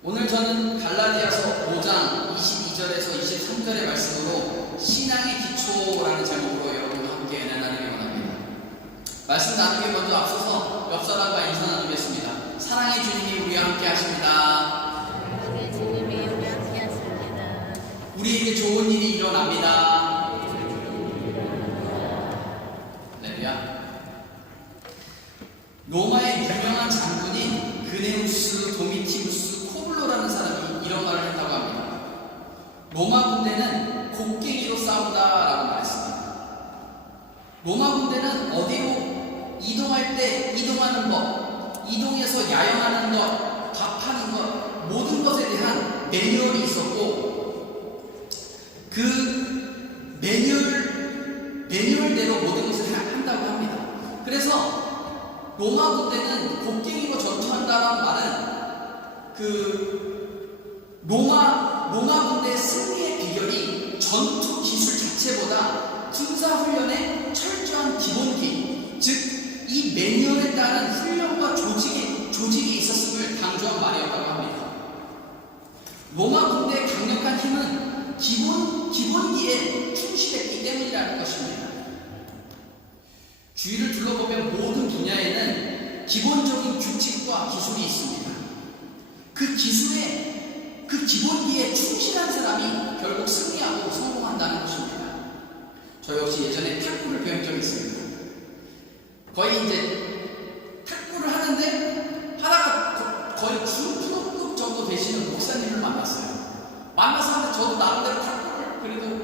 오늘 저는 갈라디아서 5장 22절에서 23절의 말씀으로 신앙의 기초라는 제목으로 여러분과 함께 은혜 나누기 원합니다. 말씀 나누기 먼저 앞서서 옆 사람과 인사 나누겠습니다. 사랑의 주님이 우리와 함께 하십니다. 사랑의 주님이 우리와 함께 하십니다. 우리에게 좋은 일이 일어납니다. 할렐루야. 로마의 유명한 장군인 그네우스 도미티우스 코블로라는 사람이 이런 말을 했다고 합니다. 로마 군대는 곡괭이로 싸운다라고 말했습니다. 로마 군대는 어디로 이동할 때 이동하는 법, 이동해서 야영하는 것, 밥하는 것, 모든 것에 대한 매뉴얼이 있었고, 그 매뉴얼대로 모든 것을 한다고 합니다. 그래서 로마 군대는 곡괭이로 전투한다는 말은 로마 군대의 승리의 비결이 전투 기술 자체보다 군사 훈련의 철저한 기본기, 즉 이 매뉴얼에 따른 훈련과 조직이 있었음을 강조한 말이었다고 합니다. 로마 군대의 강력한 힘은 기본기에 충실했기 때문이라는 것입니다. 주위를 둘러보면 모든 분야에는 기본적인 규칙과 기술이 있습니다. 그 기본기에 충실한 사람이 결국 승리하고 성공한다는 것입니다. 저 역시 예전에 탁구를 배운 적이 있습니다. 거의 이제 탁구를 하다가 거의 중프로급 정도 되시는 목사님을 만났어요. 만나서 저도 나름대로 탁구를 그래도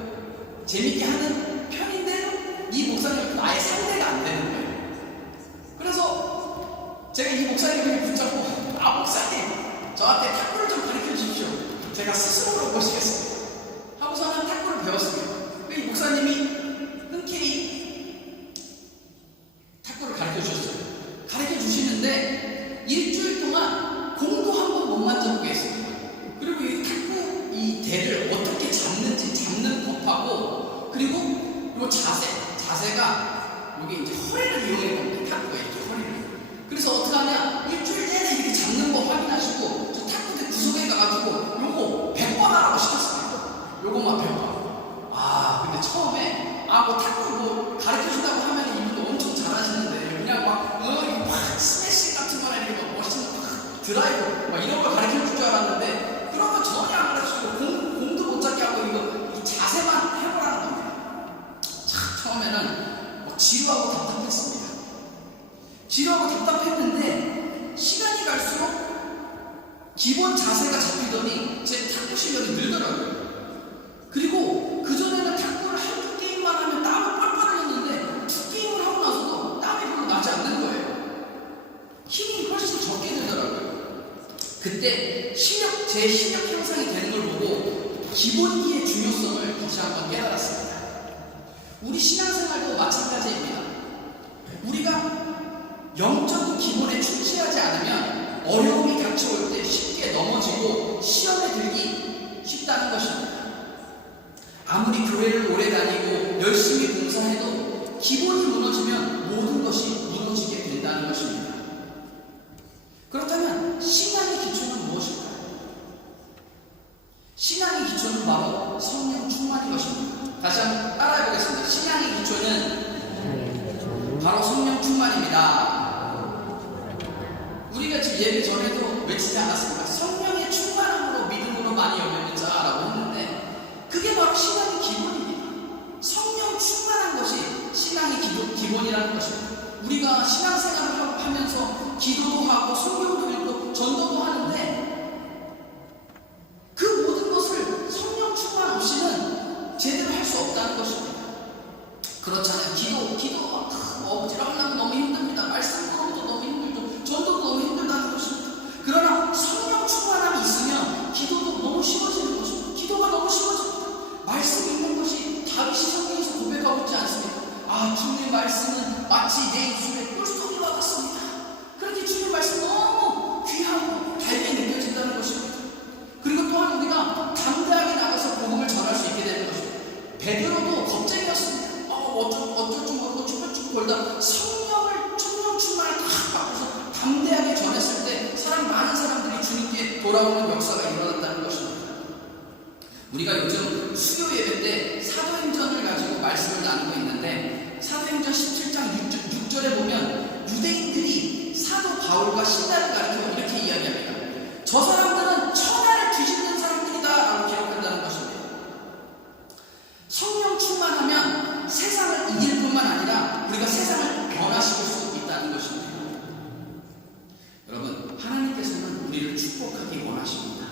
재밌게 하는 편인데 이 목사님은 아예 상대가 안 되는 거예요. 그래서 제가 이 목사님을 붙잡고 목사님 저한테 탁구를 좀 가르쳐 주십시오. 제가 스스로 모시겠습니다. 하고서는 탁구를 배웠습니다. 이 목사님이 흔쾌히 탁구를 가르쳐 주셨어요. 가르쳐 주시는데 일주일 동안 공도 한 번 못 만져보게 했습니다. 그리고 이 탁구 이 대를 어떻게 잡는지 잡는 법하고 그리고 자세가 여기 이제 허리를 이용해 겁니다. 탁구에 이렇게 허리를. 그래서 어떻게 하냐? 일주일 내내 이렇게 잡는 거 확인하시고 저 탁구대 구석에 가가지고 요거 100번 하라고 시켰습니다. 요거만 100번. 근데 처음에 탁구 가르쳐준다고 하면 이분도 엄청 잘하시는데 그냥 막 스매싱 같은 거나 이렇게 막 멋있는 드라이브 막 이런 걸 가르쳐줄 줄 알았는데 그런 거 전혀 안 가르쳐주고 공도 못 잡게 하고 이 자세만 해보라는 겁니다. 처음에는 지루하고 답답했습니다. 지루하고 답답했는데 시간이 갈수록 기본 자세가 잡히더니 제 탁구 실력이 늘더라고요. 그리고 그전에는 탁구를 한두 게임만 하면 땀을 뻘뻘 흘렸는데 두 게임을 하고 나서도 땀이 별로 나지 않는 거예요. 힘이 훨씬 적게 들더라고요. 그때 제 실력 향상이 되는 걸 보고 기본기의 중요성을 다시 한번 깨달았습니다. 우리 신앙생활도 마찬가지입니다. 우리가 영적인 기본에 충실하지 않으면 어려움이 닥쳐올 때 쉽게 넘어지고 시험에 들기 쉽다는 것입니다. 아무리 교회를 오래 다니고 열심히 봉사해도 기본이 무너지면 모든 것이 무너지게 된다는 것입니다. 그렇다면 신앙의 기초는 무엇일까요? 신앙의 기초는 바로 성령 충만인 것입니다. 다시 한번 따라해 보겠습니다. 신앙의 기초는 바로 성령 충만입니다. 우리가 지금 예배 전에도 외치지 않았습니까? 성령의 충만함으로 믿음으로 많이 여겨진 자라고 했는데 그게 바로 신앙의 기본입니다. 성령 충만한 것이 신앙의 기본이라는 것입니다. 우리가 신앙생활을 하면서 기도도 하고 성경도 읽고 전도도 하는데 그 모든 것을 성령 충만 없이는 제대로 할 수 없다는 것입니다. 그렇잖아요. 기도 어부지를 하려면 너무 힘듭니다. 말씀 들어도 너무 힘들고 전도도 너무 힘들다는 것입니다. 그러나 성령 충만함이 있으면 기도도 너무 쉬워지는 것입니다. 기도가 너무 쉬워집니다. 말씀 읽는 것이 다윗이 성경에서 고백하고 있지 않습니까? 주님의 말씀은 마치 내 입술에 꿀송이와 같습니다. 그렇게 주님의 말씀 너무 귀하고 달게 느껴집니다. 돌아오는 역사가 일어났다는 것입니다. 우리가 요즘 수요 예배 때 사도행전을 가지고 말씀을 나누고 있는데 사도행전 17장 6절에 보면 유대인들이 사도 바울과 신라를 가리켜 이렇게 이야기합니다. 저 사람들은 천하를 뒤집는 사람들이다 라고 기록한다는 것입니다. 성령 충만하면 세상을 이길 뿐만 아니라 우리가 세상을 변화시킬 수 있다는 것입니다. 여러분, 하나님께서는 우리를 축복하기 원하십니다.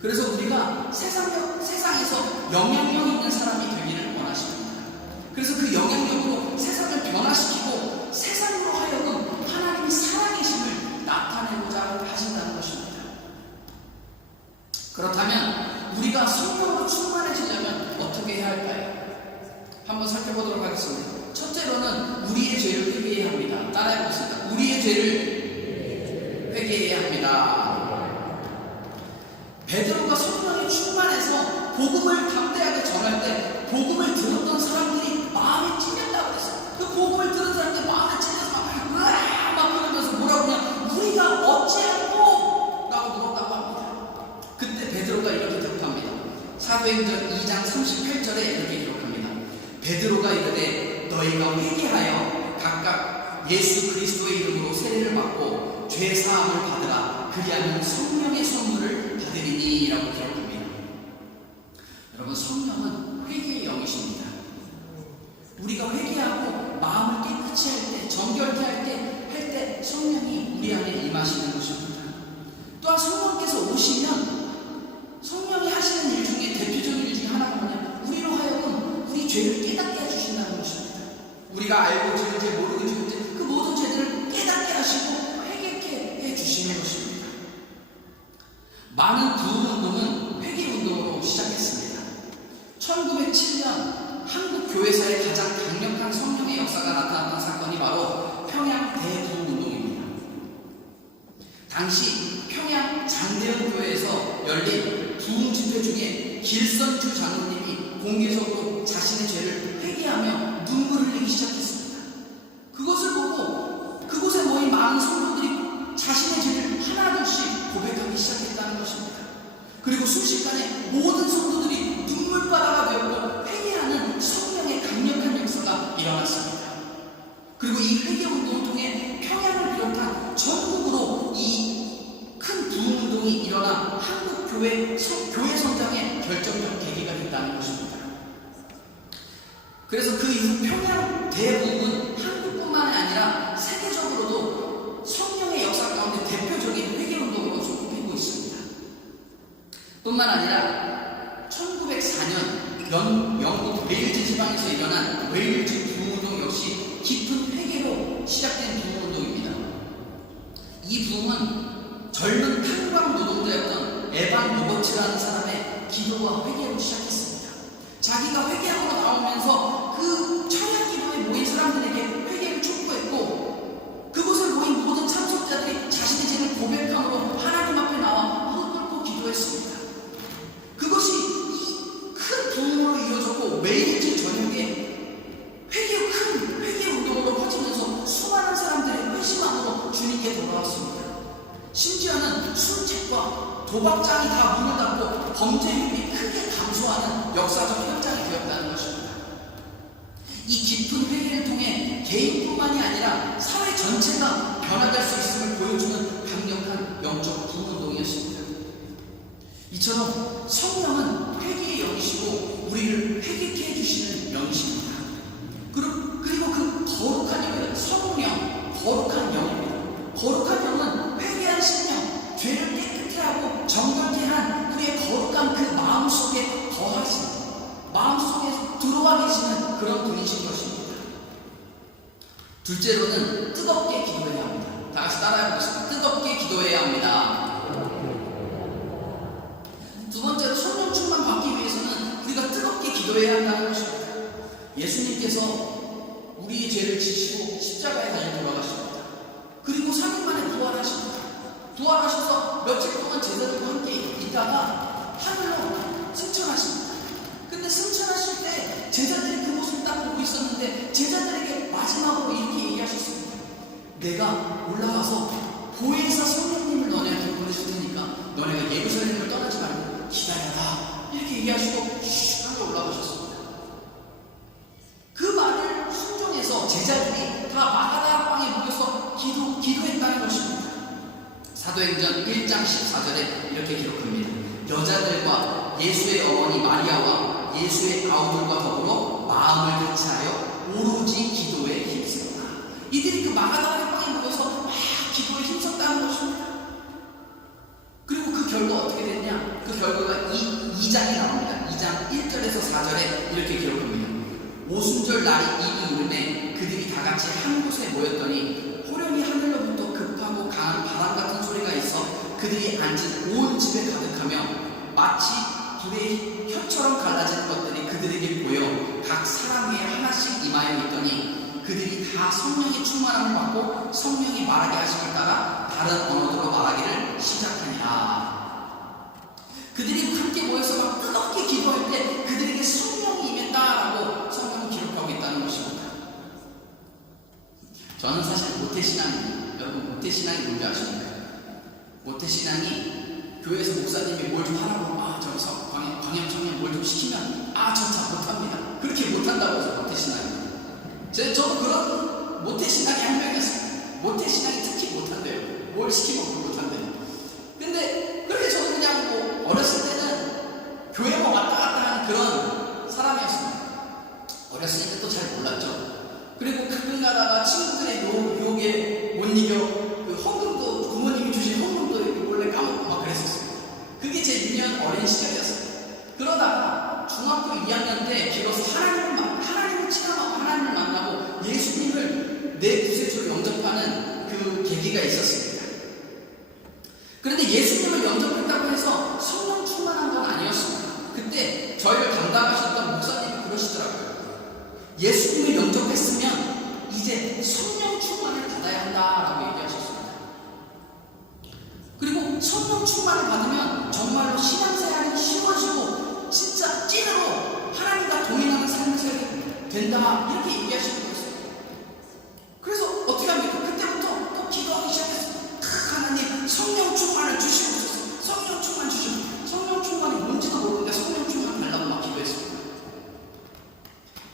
그래서 우리가 세상에서 영향력 있는 사람이 되기를 원하십니다. 그래서 그 영향력으로 세상을 변화시키고 세상으로 하여금 하나님의 살아계심을 나타내고자 하신다는 것입니다. 그렇다면 우리가 성령으로 충만해지려면 어떻게 해야 할까요? 한번 살펴보도록 하겠습니다. 첫째로는 우리의 죄를 회개해야 합니다. 따라해보겠습니다. 우리의 죄를 회개해야 합니다. 베드로가 성령에 충만해서 복음을 담대하게 전할 때 복음을 들었던 사람들이 마음에 찔렸다고 그랬어요. 그 복음을 들은 사람들이 마음에 찔려서 막 그러면서 뭐라고 하냐, 우리가 어찌하고 라고 물었다고 합니다. 그때 베드로가 이렇게 대답합니다. 사도행전 2장 38절에 이렇게 기록합니다. 베드로가 이르되 너희가 회개하여 각각 예수 그리스도의 이름으로 세례를 받고 죄 사함을 받으라. 그리하면 성령의 선물을 받으리니 라고 기록합니다. 여러분, 성령은 회개의 영이십니다. 우리가 회개하고 마음을 깨끗이 할 때, 정결케 할 때 성령이 우리 안에 임하시는 것입니다. 또한 성령께서 오시면 성령이 하시는 일 중에 대표적인 일 중에 하나가 뭐냐, 우리로 하여금 우리 죄를 깨닫게 해주신다는 것입니다. 우리가 알고 지은 죄, 모르고 지은 죄, 그 모든 죄들을 깨닫게 하시고 회개케 해주시는 것입니다. 많은 부흥운동은 회개운동으로 시작했습니다. 1907년 한국 교회사의 가장 강력한 성령의 역사가 나타났던 사건이 바로 평양 대부흥운동입니다. 당시 평양 장대현 교회에서 열린 부흥 집회 중에 길선주 장로님이 공개적으로 자신의 죄를 회개하며 눈물을 흘리기 시작했습니다. 그것을 보고 그곳에 모인 많은 성도들이 자신의 죄를 하나둘씩 고백하기 시작했다는 것입니다. 그리고 순식간에 모든 성도들이 눈물바다가 되었고 회개하는 성령의 강력한 역사가 일어났습니다. 그리고 이 회개운동을 통해 평양을 비롯한 전국으로 이 큰 부흥운동이 일어나 한국 교회 성장의 결정적 계기가 됐다는 것입니다. 그래서 그 이후 평양 대부흥은 한국뿐만 아니라 세계적으로도 성령의 역사 가운데 대표적인 회개운동으로 손꼽히고 있습니다. 뿐만 아니라 1904년 영국 웨일즈 지방에서 일어난 웨일즈 부흥운동 역시 깊은 회개로 시작된 부흥운동입니다. 이 부흥은 젊은 탄광 노동자였던 에반 로버츠라는 사람의 기도와 회개로 시작했습니다. 자기가 회개하고 나오면서 그 청약 기도에 모인 사람들에게 회개를 촉구했고, 그곳에 모인 모든 참석자들이 자신의 죄를 고백함으로 하나님 앞에 나와 무릎 꿇고 기도했습니다. 그것이 이 큰 부흥으로 이어졌고 웨일즈 전역에 큰 회개 운동으로 퍼지면서 수많은 사람들의 회심함으로 주님께 돌아왔습니다. 심지어는 술책과 도박장이 다 문을 닫고 범죄율이 크게 감소하는 역사적 현장이 되었다는 것입니다. 이 깊은 회개를 통해 개인뿐만이 아니라 사회 전체가 변화될 수 있음을 보여주는 강력한 영적 부흥운동이었습니다. 이처럼 성령은 회개의 영이시고 우리를 회개케 해주시는 영이십니다. 그리고 그 거룩한 영은 성령, 거룩한 영입니다. 거룩한 영은 회개한 심령, 죄를 깨끗게 하고 정결케 한 우리의 거룩한 그 마음속에 거하시는, 마음속에 들어와 계시는 그런 분이신 것입니다. 둘째로는 뜨겁게 기도해야 합니다. 다 같이 따라해보겠습니다. 뜨겁게 기도해야 합니다. 두 번째로 성령 충만 받기 위해서는 우리가 뜨겁게 기도해야 한다는 것입니다. 예수님께서 우리의 죄를 지시고 십자가에 달려 돌아가십니다. 그리고 3일 만에 부활하십니다. 부활하셔서 며칠 동안 제자들과 함께 있다가 하늘로 승천하십니다. 근데 승천하실 때 제자들이 그 모습을 딱 보고 있었는데 제자들에게 마지막으로 이렇게 얘기하셨습니다. 내가 올라가서 보혜사 성령님을 너네한테 보내줄 테니까 너네가 예루살렘을 떠나지 말고 기다려라 이렇게 얘기하시고 슉 하고 올라오셨습니다. 그 말을 순종해서 제자들이 다 마가다라 방에 모여서 기도했다는 것입니다. 사도행전 1장 14절에 이렇게 기록합니다. 여자들과 예수의 어머니 마리아와 예수의 아우들과 더불어 마음을 같이하여 오로지 기도에 힘쓰었다. 이들이 그 마가다라 방에 모여서 막 기도에 힘썼다는 것입니다. 그리고 그 결과 어떻게 됐냐? 그 결과가 2장에 나옵니다. 2장 1절에서 4절에 이렇게 기록합니다. 오순절 날이 이미 이르매 그들이 다 같이 한 곳에 모였더니 호련히 하늘로부터 급하고 강한 바람 같은 소리가 있어 그들이 앉은 온 집에 가득하며 마치 불의 혀처럼 갈라진 것들이 그들에게 보여 각 사람 위에 하나씩 임하여 있더니 그들이 다 성령의 충만함을 받고 성령이 말하게 하심을 따라 다른 언어로 말하기를 시작하니라. 그들이 함께 모여서 막 뜨겁게 기도할 때 그들에게 성령이 임했다라고 성경은 기록하고 있다는 것입니다. 저는 사실 모태신앙입니다. 여러분 모태신앙이 뭔지 아십니까? 모태신앙이 교회에서 목사님이 뭘 좀 하라고 저기서 광양 청년 뭘 좀 시키면 저 잘 못합니다. 그렇게 못한다고 해서 모태신앙입니다. 저도 그런 모태신앙이 한 명이었습니다. 모태신앙이 특히 못한대요. 뭘 시키면 뭘 못한대요. 근데 그렇게 저도 그냥 뭐 어렸을 때는 교회만 왔다 갔다 하는 그런 사람이었습니다. 어렸을 때 또 잘 몰랐죠. 그리고 가끔 가다가 친구들의 유혹에 못 이겨 그 헌금도 부모님이 주신 헌금도 이렇게 몰래 까먹고 막 그랬었어요. 그게 제 유년 어린 시절이었어요. 그러다가 중학교 2학년 때 비로소 하나님을 만나고 예수님을 내 구세주로 영접하는 그 계기가 있었습니다. 그런데 예수님을 영접했다고 해서 성령 충만한 건 아니었습니다. 그때 저희를 담당하셨던 목사님이 그러시더라고요. 예수님을 영접했으면 이제 성령 충만을 받아야 한다라고 얘기하셨습니다. 그리고 성령 충만을 받으면 정말로 신앙생활이 쉬워지고 진짜 찐으로 하나님과 동행하는 삶을 살게 된다 이렇게 얘기하시는 거였어요. 그래서 어떻게 합니까? 그때부터 또 기도하기 시작했어요. 하나님 성령 충만을 주시옵소서. 성령 충만 주시옵소서. 성령 충만이 뭔지도 모르는데 성령 충만 달라고 막 기도했습니다.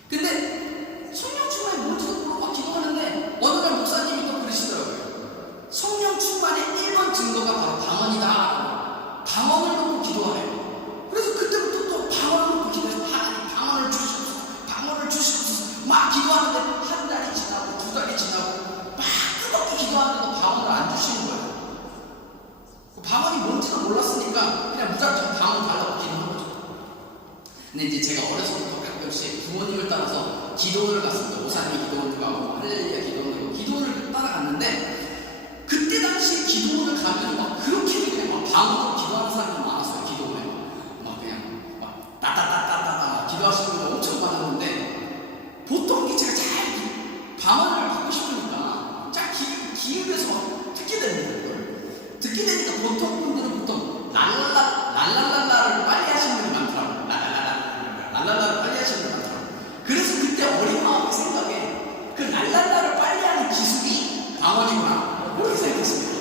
근데 성령 충만이 뭔지도 모르고 막 기도하는데 어느 날 목사님이 또 그러시더라고요. 성령 충만의 1번 증거가 바로 방언이다. 방언을 놓고 기도하래요. 그래서 그때부터 또 방언을 놓고 기도해서 하나님 방언을 주시옵소서. 방언을 주시옵소서. 막 기도하는데 한 달이 지나고 두 달이 지나고 막 뜨겁게 기도하는데도 방언을 안 주시는 거예요. 방언이 뭔지도 몰랐으니까 그냥 무작정 방언 달라고 기도한 거죠. 근데 이제 제가 어려서부터 가끔씩 부모님을 따라서 기도원을 갔습니다. 오산리 기도원도 가고 할렐루야 기도원도 가고 기도원을 따라갔는데 그때 당시 기도원을 가면 막 그렇게 그냥 막 방언으로 기도하는 사람이 많았어요. 기도원에 막 그냥 막 따따따따따 기도하시는 분들 엄청 많았는데 보통 제가 잘 방언을 하고 싶으니까 쫙 기울여서 막 듣게 됩니다. 듣게 되니까 보통 랄랄라를 빨리 하시는 분이 많더라고요. 랄랄라를 빨리 하시는 분이 많더라고요. 그래서 그때 어린 마음의 생각에 그 랄랄라를 빨리 하는 기술이 방언이구나 이렇게 생각했습니다.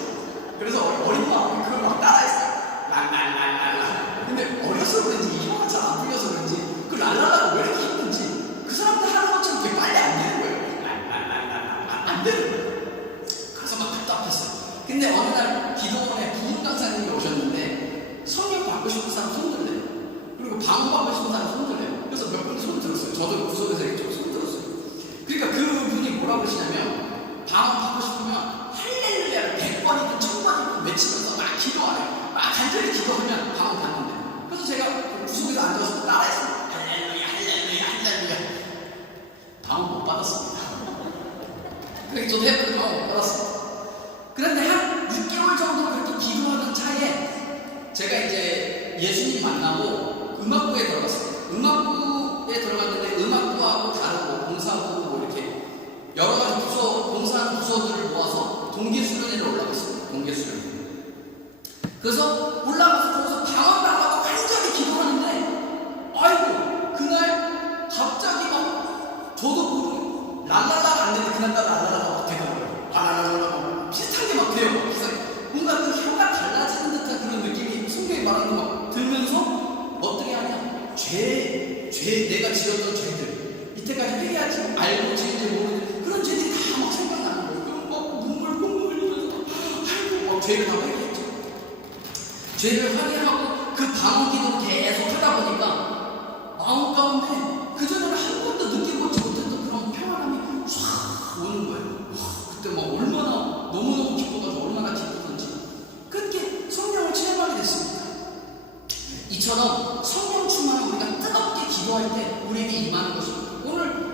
그래서 어린 마음에 그걸 막 따라했어요. 랄랄랄랄라. 근데 어려서 그런지 혀가 잘 안 풀려서 그런지 그 랄랄라가 왜 이렇게 힘든지 그 사람들 하는 것처럼 되게 빨리 안 되는 거예요. 랄랄랄랄라 안 되는 거예요. 그래서 막 답답했어요. 근데 어느 날 기도원에 부흥 강사님이 오셨는데 성령 받고 싶은 사람 손 들래요. 그리고 방언 받고 싶은 사람 손 들래요. 그래서 몇 분이 손 들었어요. 저도 구석에서 이렇게 손 들었어요. 그러니까 그분이 뭐라고 하시냐면 방언 받고 싶으면 할렐루야를 100번이든 1000번이든 외치면서 막 기도하래요. 막 간절히 기도하면 방언 받는데. 그래서 제가 구석에서 앉아서 따라했어요. 할렐루야 할렐루야 할렐루야. 방언 못 받았습니다. 그래서 저도 해보니 방언 못 받았습니다. 그런데 한 6개월 정도 그렇게 기도하던 차에 제가 이제 예수님 만나고 음악부에 들어갔어요. 음악부에 들어갔는데 음악부하고 다르고 공사부 뭐 이렇게 여러 가지 공사하는 부서들을 모아서 동계수련회를 올라갔어요. 동계수련회. 그래서 올라가서 거기서 방언 달라고 간절히 기도하는데 아이고 그날 갑자기 막 저도 모르고 랄랄라가 안 되는데 그날따라 랄랄라가 막 되더라고요. 랄랄라가 비슷한 게 막 돼요. 비슷한 게. 내가 지었던 죄들, 이때까지 회개하지 알고 지은지 모르는 그런 죄들이 다 막 생각나는 거예요. 그럼 막 눈물 꽁꽁 흘리면서 아이고 막 죄를 다 회개했죠. 죄를 회개하고 그 방언 기도를 계속 하다 보니까 마음 가운데 그전에는 한 번도 느껴보지 못했던 그런 평안함이 쫙 오는 거예요. 그때 막 얼마나 너무너무 기뻐가지고 얼마나 기쁘던지 그렇게 성령을 체험하게 됐습니다. 이처럼 성령 충만을 우리가 뜨겁게 기도할 때 우리에게 임하는 것입니다. 오늘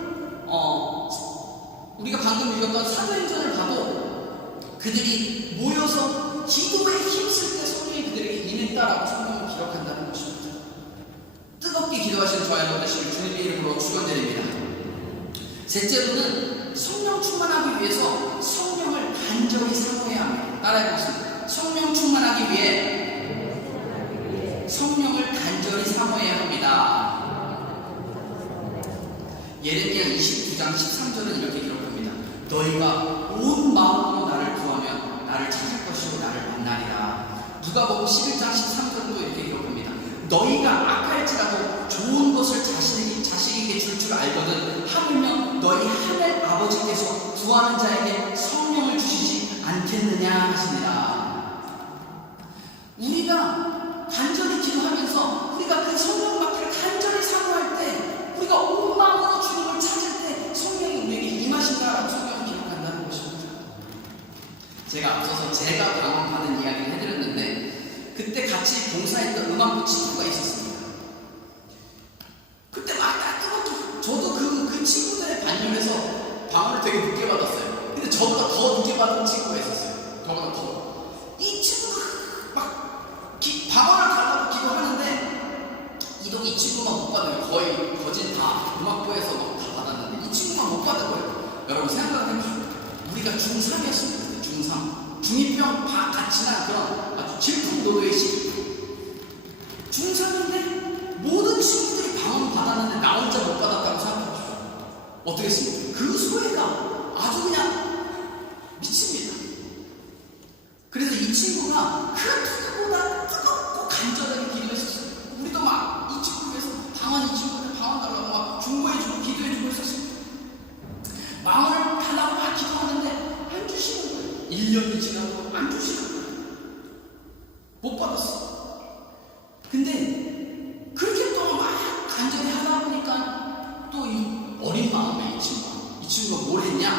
우리가 방금 읽었던 사도행전을 봐도 그들이 모여서 기도에 힘쓸 때 성령이 그들에게 임했다라고 성경을 기록한다는 것입니다. 뜨겁게 기도하시는 저와 여러분 되시길 주님의 이름으로 축원드립니다. 셋째로는 성령 충만하기 위해서 성령을 간절히 사모해야 합니다. 따라해보겠습니다. 성령 충만하기 위해 성령을 간절히 사모해야 합니다. 예레미야 29장 13절은 이렇게 기록합니다. 너희가 온 마음으로 나를 구하면 나를 찾을 것이고 나를 만나리라. 누가복음 11장 13절도 이렇게 기록합니다. 너희가 악할지라도 좋은 것을 자식에게 줄 줄 알거든 하물며 너희 하늘 아버지께서 구하는 자에게 성령을 주시지 않겠느냐 하시니라. 우리가 간절히 기도하면서 우리가 그 성령 받기를 간절히 사모할 때 우리가 온 마음으로 주님을 찾을 때 성령이 우리에게 임하신다라고 성경을 기록한다는 것입니다. 제가 앞서서 제가 방언받은 이야기를 해드렸는데 그때 같이 봉사했던 음악부 친구가 있었습니다. 그때 막 뜨겁게 저도 그 친구들의 반열에서 방언을 되게 늦게 받았어요. 근데 저보다 더 늦게 받은 친구가 있었어요. 저보다 더. 이 친구가 막 방언을 달라고 기도하는데 이 친구만 못 받아요. 거의 거진 다 음악부에서 막 다 받았는데 이 친구만 못 받아버려요. 여러분 생각을 해보십시오. 우리가 중3이었습니다. 중3. 중2병 다 같이 난 그런 아주 질풍노도의 시기. 중3인데 모든 친구들이 방언 받았는데 나 혼자 못 받았다고 생각해보십시오. 어떻겠습니까? 그 소리가 아주 그냥 미칩니다. 그래서 이 친구가 그 누구보다 뜨겁고 간절하게 기도했었어요. 우리도 막 이 친구 위해서 이 친구들 방언 달라고 막 중보해주고 기도해주고 했었습니다. 방언을 달라고 막 기도하는데 안 주시는 거예요. 1년이 지나도 안 주시는 거예요. 못 받았어. 근데 그렇게 또 막 간절히 하다 보니까 또 이 어린 마음에 이 친구가 뭘 했냐?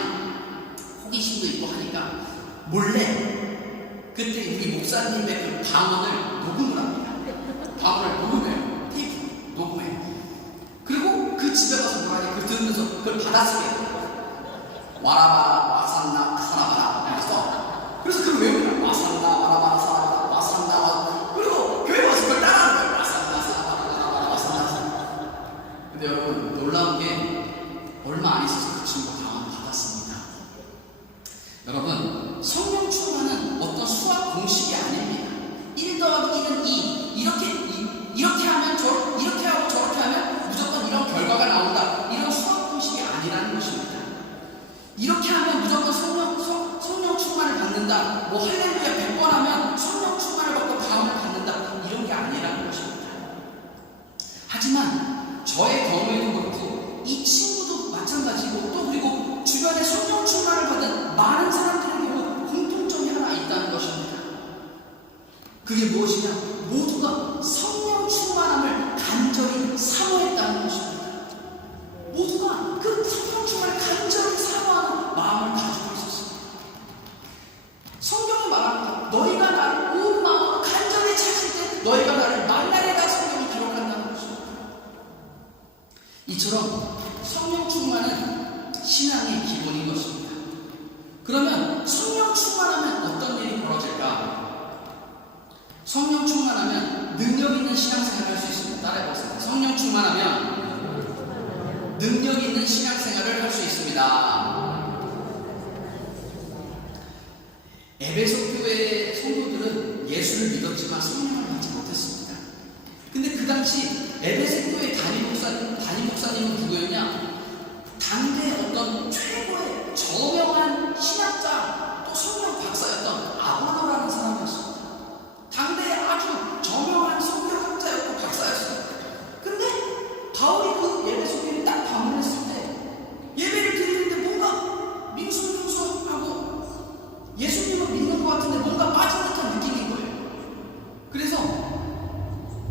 호기심도 있고 하니까 몰래 그때 우리 목사님의 그 방언을 녹음을 합니다. 방언을 녹음해요. 테이프 녹음해요. 그리고 그 집에 가서 뭐하냐? 그걸 들으면서 그걸 받아쓰게 해요. 와라바라 와산나 사라바라. 그래서 그걸 외우냐? 와산나 와라바라 사라바라 와산나. 그리고 교회 와서 그걸 따라하는 거예요. 와산나 사라바라 와산나 사라바라. 근데 여러분 놀라운 게 얼마 안 있어서 그 친구가 방언 받았습니다. 여러분 성령 충만은 어떤 수학 공식이 아닙니다. 1 더하기 1은 2 이렇게 하면 이렇게 하고 저렇게 하면 무조건 이런 결과가 나온다. 이런 수학 공식이 아니라는 것입니다. 이렇게 하면 무조건 성령 충만을 받는다. 뭐 할렐루야 100번 하면 성령 충만을 받고 방언을 받는다. 이런 게 아니라는 것입니다. 하지만 저의 경우에도 그렇고 이 친구도 마찬가지고 또 그리고 주변에 성령 충만을 받은 많은 사람들의 경우 공통점이 하나 있다는 것입니다. 그게 무엇이냐? 모두가 성령 충만함을 간절히 사모했다는 것입니다. 모두가 그 성령 충만을 간절히 사모하는 마음을 가지고 있었습니다. 성경이 말합니다. 너희가 나를 온 마음으로 간절히 찾을 때 너희가 나를 만나리라 성경이 기록한다는 것입니다. 이처럼 성령 충만은 신앙의 기본인 것입니다. 그러면 성령 충만하면 어떤 일이 벌어질까? 성령 충만하면 능력 있는 신앙생활을 할 수 있습니다. 따라해보세요. 성령 충만하면 능력 있는 신앙생활을 할 수 있습니다. 에베소 교회 성도들은 예수를 믿었지만 성령을 받지 못했습니다. 근데 그 당시 에베소 교회 담임 목사님은 누구였냐? 당대 어떤 최고의 저명한 신학자 또 성령 박사였던 아볼로라는 사람이었습니다. 당대에 아주 저명한 성경학자였고 박사였습니다. 근데 바울이 그 예수님을 믿는 것 같은데 뭔가 빠진 듯한 느낌인 거예요. 그래서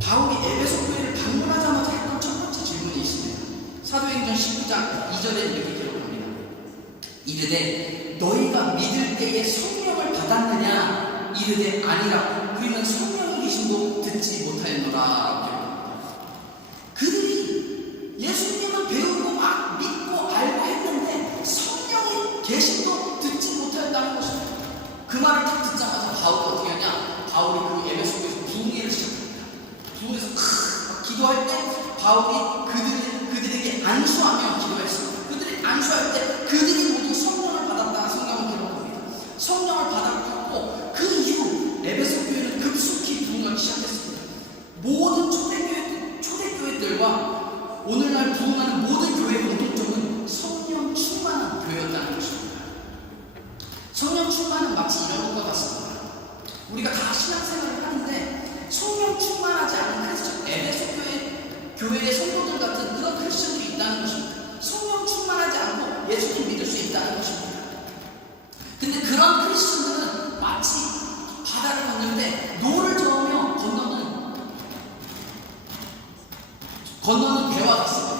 바울이 에베소 교회를 방문하자마자 했던 첫 번째 질문이 있습니다. 사도행전 19장 2절에 이렇게 기록합니다. 이르되 너희가 믿을 때에 성령을 받았느냐? 이르되 아니라 우리는 성령이 계심도 듣지 못하였노라. 그들이 예수님을 배우고 막 믿고 알고 했는데 성령이 계심도 듣지 못하였다는 것입니다. 그 말을 딱 듣자마자 바울이 어떻게 하냐? 바울이 그 에베소 교회에서 부흥회를 시작합니다. 부흥에서 막 기도할 때 바울이 그들에게 안수하며 기도했습니다. 그들이 안수할 때 그들이 모두 성령을 받았다는 성경을 기록합니다. 성령을 받았고 그 이후 에베소 교회는 급속히 부흥하기 시작했습니다. 모든 초대교회들과 오늘날 부흥하는 모든 교회의 공통점은 성령 충만한 교회였다는 것입니다. 성령 충만은 마치 이런 것과 같습니다. 우리가 다 신앙생활을 하는데 성령 충만하지 않은 크리스천, 에베소 교회의 성도들 같은 그런 크리스천들이 있다는 것입니다. 성령 충만하지 않고 예수님 믿을 수 있다는 것입니다. 근데 그런 크리스천들은 마치 바다를 건너는데 노를 저으며 건너는 배와 같습니다.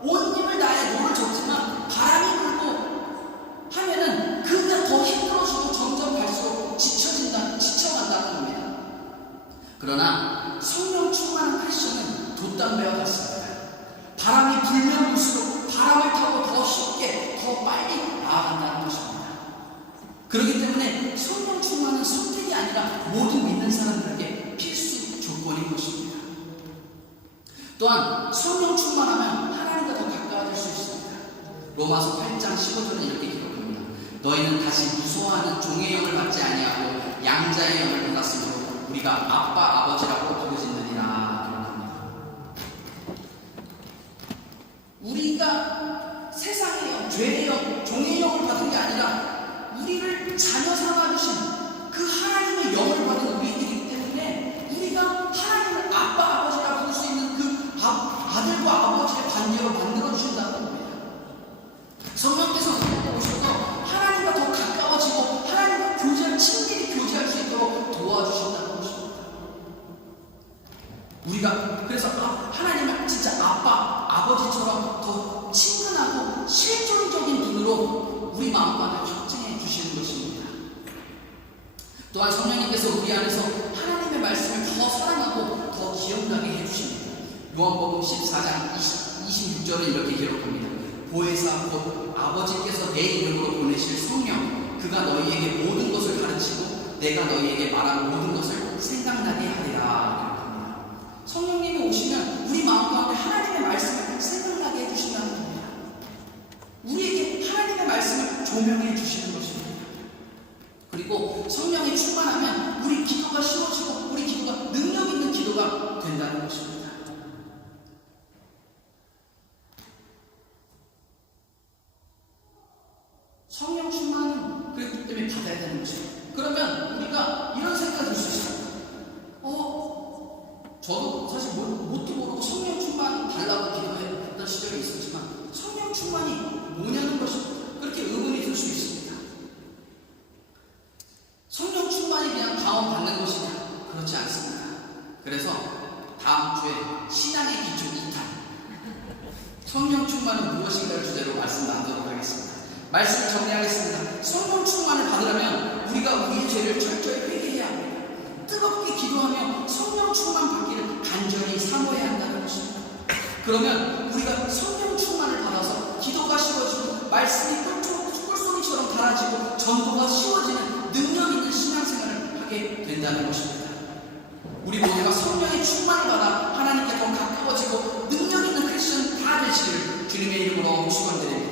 온 힘을 다해 노를 젓지만 바람이 불고 하면은 그냥 더 힘들어지고 점점 갈수록 지쳐간다는 겁니다. 그러나 성령 충만한 크리스천은 돛담배와 같습니다. 바람이 불면 불수록 바람을 타고 더 쉽게 더 빨리 나아간다는 것입니다. 그렇기 때문에 성령 충만은 선택이 아니라 모든 믿는 사람들에게 필수 조건인 것입니다. 또한 성령 충만하면 하나님과 더 가까워질 수 있습니다. 로마서 8장 15절은 이렇게 기록합니다. 너희는 다시 무소하는 종의 영을 받지 아니하고 양자의 영을 받았으므로 우리가 아빠 아버지라고 부르짖느니라 기록합니다. 우리가 세상의 영, 죄의 영, 종의 영을 받은 게 아니라 우리를 자녀 삼아주신 그 하나님의 영을 받은 우리이기 때문에 우리가 하나님을 아빠 아버지라 부를 수 있는 그 아들과 아버지의 관계로 만들어주신다는 겁니다. 성령께서 우리에게 오셔서 하나님과 더 가까워지고 하나님과 친밀히 교제할 수 있도록 도와주신다는 것입니다. 우리가 그래서 하나님을 진짜 아빠, 아버지처럼 더 친근하고 실존적인 분으로 우리 마음만을 확증해 주시는 것입니다. 또한 성령님께서 우리 안에서 하나님의 말씀을 더 사랑하고 더 기억나게 해주십니다. 요한복음 14장 26절은 이렇게 기록합니다. 보혜사 곧 아버지께서 내 이름으로 보내실 성령 그가 너희에게 모든 것을 가르치고 내가 너희에게 말한 모든 것을 생각나게 하리라. 성령님이 오시면 우리 마음 가운데 하나님의 말씀을 생각나게 해주신다는 겁니다. 우리에게 하나님의 말씀을 조명해 주시는 것입니다. 그리고 성령이 충만하면 우리 기도가 쉬워지고 우리 기도가 능력 있는 기도가 된다는 것입니다. 성령 충만은 그렇기 때문에 받아야 되는 것입니다. 그러면 우리가 이런 생각이 들 수 있어요. 저도 사실 뭣도 모르고 성령 충만 달라고 기도했던 시절이 있었지만 성령 충만이 뭐냐는 것이 그렇게 의문이 들 수 있습니다. 성령 충만이 그냥 다운 받는 것이냐? 그렇지 않습니다. 그래서 다음 주에 신앙의 기준 2탄 성령 충만은 무엇인가를 주제로 말씀 나누도록 하겠습니다. 말씀을 정리하겠습니다. 성령 충만을 받으려면 우리가 우리의 죄를 철저히 회개해야 합니다. 뜨겁게 기도하며 성령 충만 받기를 간절히 사모해야 한다는 것입니다. 그러면 우리가 성령 충만을 받아서 기도가 쉬워지고 말씀이 꿀송이처럼 달아지고 전도가 쉬워지는 능력 있는 신앙생활을 하게 된다는 것입니다. 우리 모두가 성령의 충만을 받아 하나님께 더 가까워지고 능력 있는 크리스천 다 되시기를 주님의 이름으로 축원드립니다.